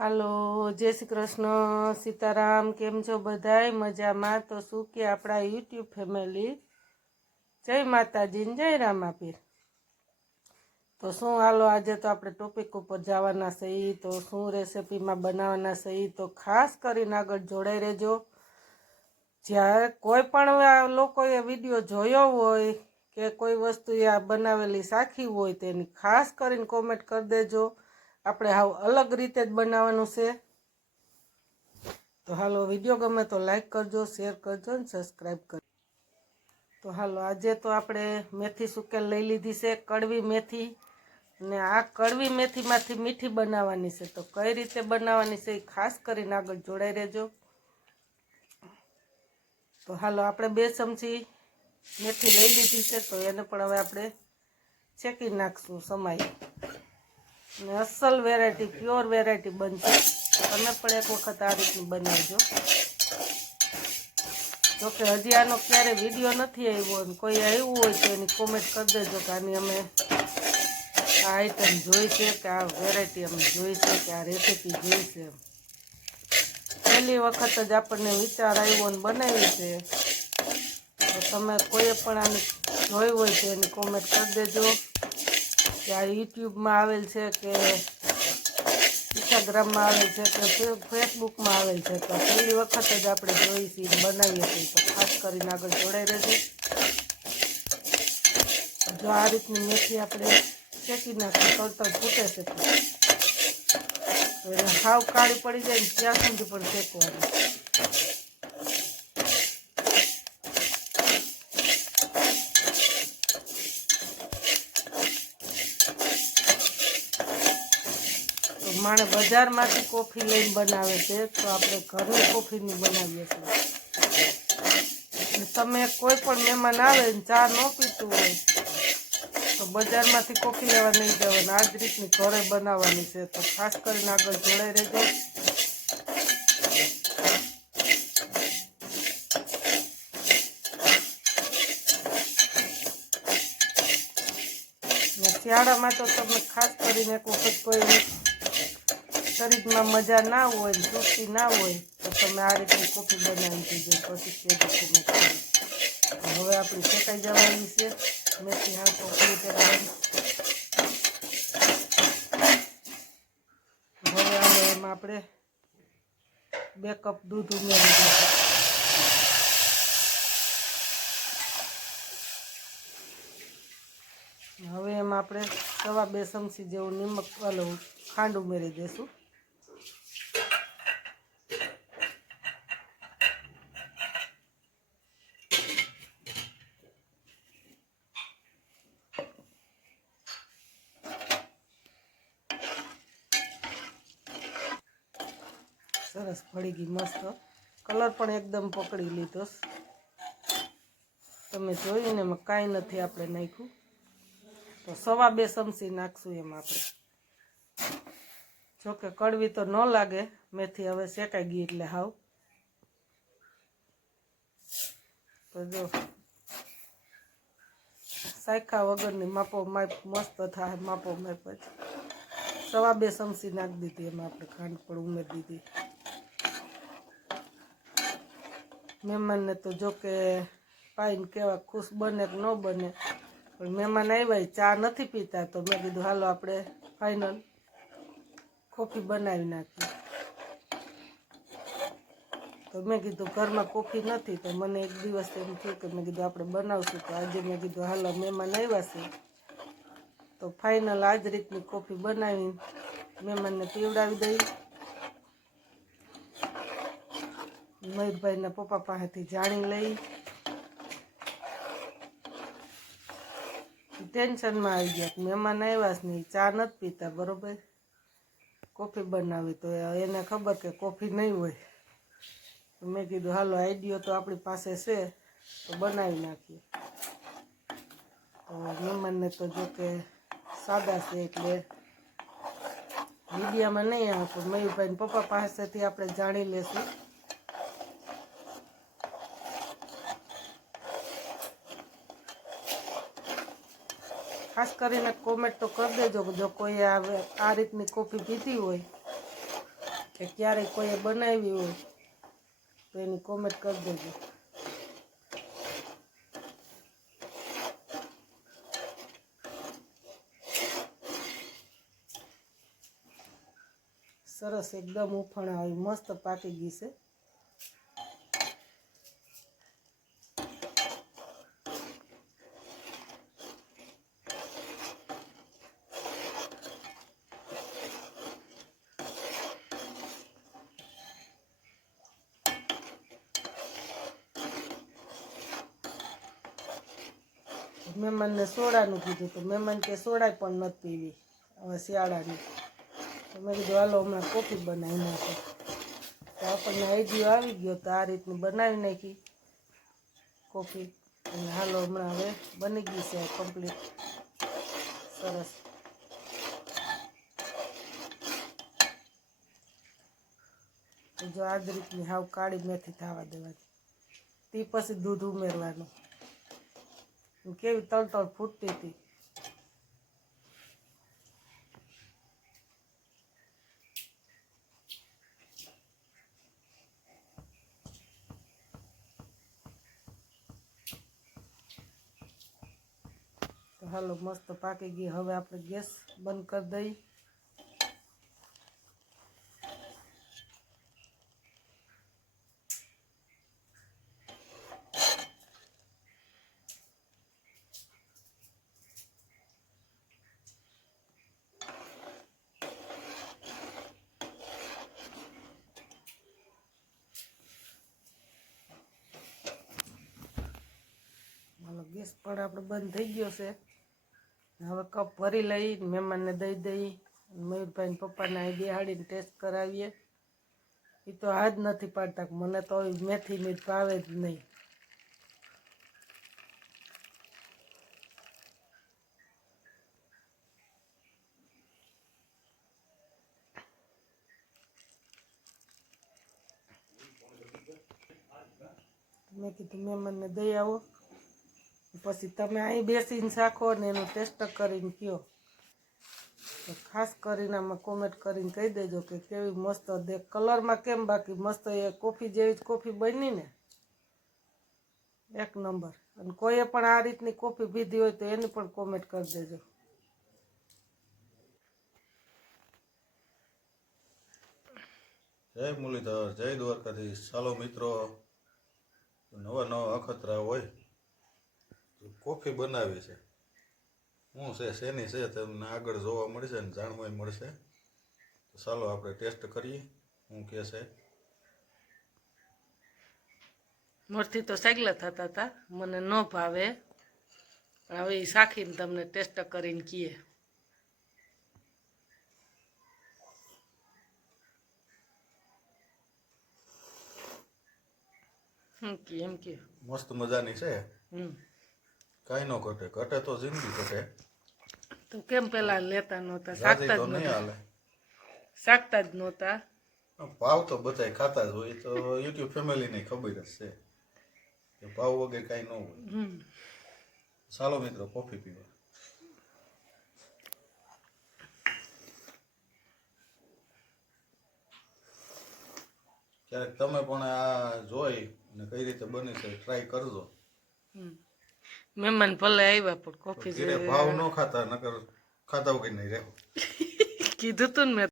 હાલો, જય શ્રી કૃષ્ણ, સીતારામ. કેમ છો બધાય? મજામાં? તો શું કે આપણા યુટ્યુબ ફેમિલી, જય માતાજી ને જય રામાપીર. તો શું હાલો, આજે તો આપણે ટોપિક ઉપર જવાના છે. તો શું રેસીપીમાં બનાવવાના છે તો ખાસ કરીને આગળ જોડાઈ રહેજો. જ્યારે કોઈ પણ લોકોએ વિડીયો જોયો હોય કે કોઈ વસ્તુ આ બનાવેલી સાખી હોય તેની ખાસ કરીને કોમેન્ટ કરી દેજો. આપણે હાવ અલગ રીતે જ બનાવવાનું છે. તો હાલો, વિડીયો ગમે તો લાઈક કરજો, શેર કરજો ને સબસ્ક્રાઈબ કરજો. તો હાલો, આજે તો આપણે મેથી સુકેલ લઈ લીધી છે, કડવી મેથી. ને આ કડવી મેથીમાંથી મીઠી બનાવવાની છે. તો કઈ રીતે બનાવવાની છે એ ખાસ કરીને આગળ જોડાઈ રહેજો. તો હાલો, આપણે 2 ચમચી મેથી લઈ લીધી છે. તો એને પણ હવે આપણે શેકી નાખશું સમાઈ. ને અસલ વેરાયટી, પ્યોર વેરાયટી બનશે. તમે પણ એક વખત આ રીતની બનાવજો. જોકે હજી આનો ક્યારે વિડીયો નથી આવ્યો, અને કોઈ આવ્યું હોય તો એની કોમેન્ટ કરી દેજો કે આની અમે આ આઈટમ જોઈ છે, કે આ વેરાયટી અમે જોઈ છે, કે આ રેસીપી જોઈ છે. પહેલી વખત જ આપણને વિચાર આવ્યો અને બનાવી છે. તો તમે કોઈએ પણ આને જોઈ હોય તો એની કોમેન્ટ કરી દેજો કે આ યુટ્યુબમાં આવેલ છે કે ઇન્સ્ટાગ્રામમાં આવેલ છે કે ફેસબુકમાં આવેલ છે. તો પહેલી વખત જ આપણે જોઈ છીએ, બનાવીએ છીએ. તો ખાસ કરીને આગળ જોડાઈ રહેજો. જો આ રીતની મેથી આપણે શેકી નાખીએ, તળતળ ફૂટે છે તો એને હાવ કાળી પડી જાય ને ત્યાં સુધી પણ શેકવાની. માણે બજારમાંથી કોફી લઈને બનાવે છે, તો આપણે ઘરની કોફીની બનાવીએ છીએ. તમે કોઈ પણ મહેમાન આવે ને ચા ન પીતું હોય તો બજારમાંથી કોફી લેવા નહીં જવાનું, આ જ રીતની ઘરે બનાવવાની છે. તો ખાસ કરીને આગળ જોડાઈ રહેજો. શિયાળામાં તો તમે ખાસ કરીને એક વખત કોઈ શરીરમાં મજા ના હોય ને સુસ્તી ના હોય તો તમે આ રીતની કોફી બનાવી દીજો. પછી કેજો કોમેન્ટ. હવે આપણી શેકાઈ જવાની છે મેથી. હાલ કોફી કરવાની. હવે આને એમાં આપણે 2 કપ દૂધ ઉમેરી દઈશું. હવે એમાં આપણે 2.25 ચમચી જેવું ખાંડ ઉમેરી દઈશું. સરસ પડી ગઈ, મસ્ત કલર પણ એકદમ પકડી લીધો. તમે જોયું ને, એમાં કાંઈ નથી આપણે નાખ્યું. તો 2.25 ચમચી નાખશું એમાં આપણે. જોકે કડવી તો ન લાગે મેથી, હવે શેકાઈ ગઈ એટલે હાવ. તો જો સાયખા વગરની માપો માપ મસ્ત થાય. માપો માપ જ 2.25 ચમચી નાખી દીધી. એમાં આપણે ખાંડ પણ ઉમેરી દીધી. મહેમાનને તો જો કે પાઈને કેવા ખુશ બને કે ન બને, પણ મહેમાન આવ્યા ચા નથી પીતા. તો મેં કીધું હાલો આપણે ફાઇનલ કોફી બનાવી નાખીએ. તો મેં કીધું ઘરમાં કોફી નથી, તો મને એક દિવસ એમ થયું કે મેં કીધું આપણે બનાવશું. તો આજે મેં કીધું હાલો મહેમાન આવ્યા છે તો ફાઇનલ આ જ રીતની કોફી બનાવી મહેમાનને પીવડાવી દઈ. મયુરભાઈના પપ્પા પાસેથી જાણી લઈ. ટેન્શનમાં આવી ગયા કે મહેમાન આવ્યા છે નહીં, ચા નથી પીતા, બરોબર. કોફી બનાવી તો એને ખબર કે કોફી નહીં હોય. તો મેં કીધું હાલો આઈડિયો તો આપણી પાસે છે તો બનાવી નાખીએ. તો મહેમાનને તો જો કે સાદા છે એટલે મીડિયામાં નહીં આવે, પણ મયુરભાઈ પપ્પા પાસેથી આપણે જાણી લેશું. ખાસ કરીને કોમેન્ટ તો કરી દેજો કે જો કોઈ આ રીતની કોફી પીતી હોય કે ક્યારેય કોઈએ બનાવી હોય તો એની કોમેન્ટ કરી દેજો. સરસ એકદમ ઉફાણા આવી મસ્ત પાકી ગઈ છે. મહેમાનને સોડાનું કીધું તો મહેમાન કે સોડા પણ નથી પીવી હવે શિયાળાની. તો મેં કીધું હાલો હમણાં કોફી બનાવી નાખો. તો આપણને આઈડિયો આવી ગયો તો આ રીતની બનાવી નાખી કોફી. અને હાલો હમણાં હવે બની ગઈ છે કમ્પ્લીટ સરસ. જો આ જ રીતની હાવ કાળી મેથી થવા દેવાની. તે પછી દૂધ ઉમેરવાનું. કેવી તળ ફૂટતી હતી. તો હાલો મસ્ત પાકી ગઈ. હવે આપણે ગેસ બંધ કરી દઈએ. ગેસ પણ આપણે બંધ થઈ ગયો છે. હવે કપ ભરી લઈ મહેમાનને દઈ દઈ. મયુરભાઈ પપ્પાને અહીં બેહાડીને ટેસ્ટ કરાવીએ. એ તો હાથ નથી પાડતા. મને તો મેથીની ભાવે જ નહીં. મેં કીધું મહેમાનને દઈ આવો પછી તમે અહીં બેસીને શાખો ને એનું ટેસ્ટ કરીને કહો. તો ખાસ કરીને આમાં કોમેન્ટ કરીને કહી દેજો કે કેવી મસ્ત દેખ કલરમાં કેમ બાકી મસ્ત એ કોફી જેવી જ કોફી બની ને એક નંબર. અને કોઈએ પણ આ રીતની કોફી પીધી હોય તો એની પણ કોમેન્ટ કરી દેજો. જય મુરલીધર, જય દ્વારકાધીશ. ચાલો મિત્રો, નવા નવા અખતરા હોય તો કોફી બનાવી છે. શું છે શેની છે તમને આગળ જોવા મળશે ને જાણવા મળશે. તો ચાલો આપણે ટેસ્ટ કરીએ શું કે છે. મોરથી તો સાગલા થતા હતા, મને ન ભાવે. પણ હવે એ શાખીને તમને ટેસ્ટ કરીને કહીએ. એમ કે મસ્ત મજાની છે. કાંઈ ન ઘટે. ઘટે તો જિંદગી ઘટે. તો કેમ પેલા લેતા નહોતા? શાકતા જ નહીં હાલે. શાકતા જ નહોતા. ભાવ તો બધાય ખાતા જ હોય. તો યુટ્યુબ ફેમિલીને ખબર જ છે કે ભાવ વગર કાંઈ ન હોય. ચાલો મિત્રો કોફી પીવા. ક્યારેક તમે પણ આ જોઈ ને કઈ રીતે બની છે ટ્રાય કરજો. મહેમાન ભલે આવ્યા પણ કોફી ભાવ ન ખાતા નકર ખાતા વગર નહીં રહેવું. કીધું તું ને મેં.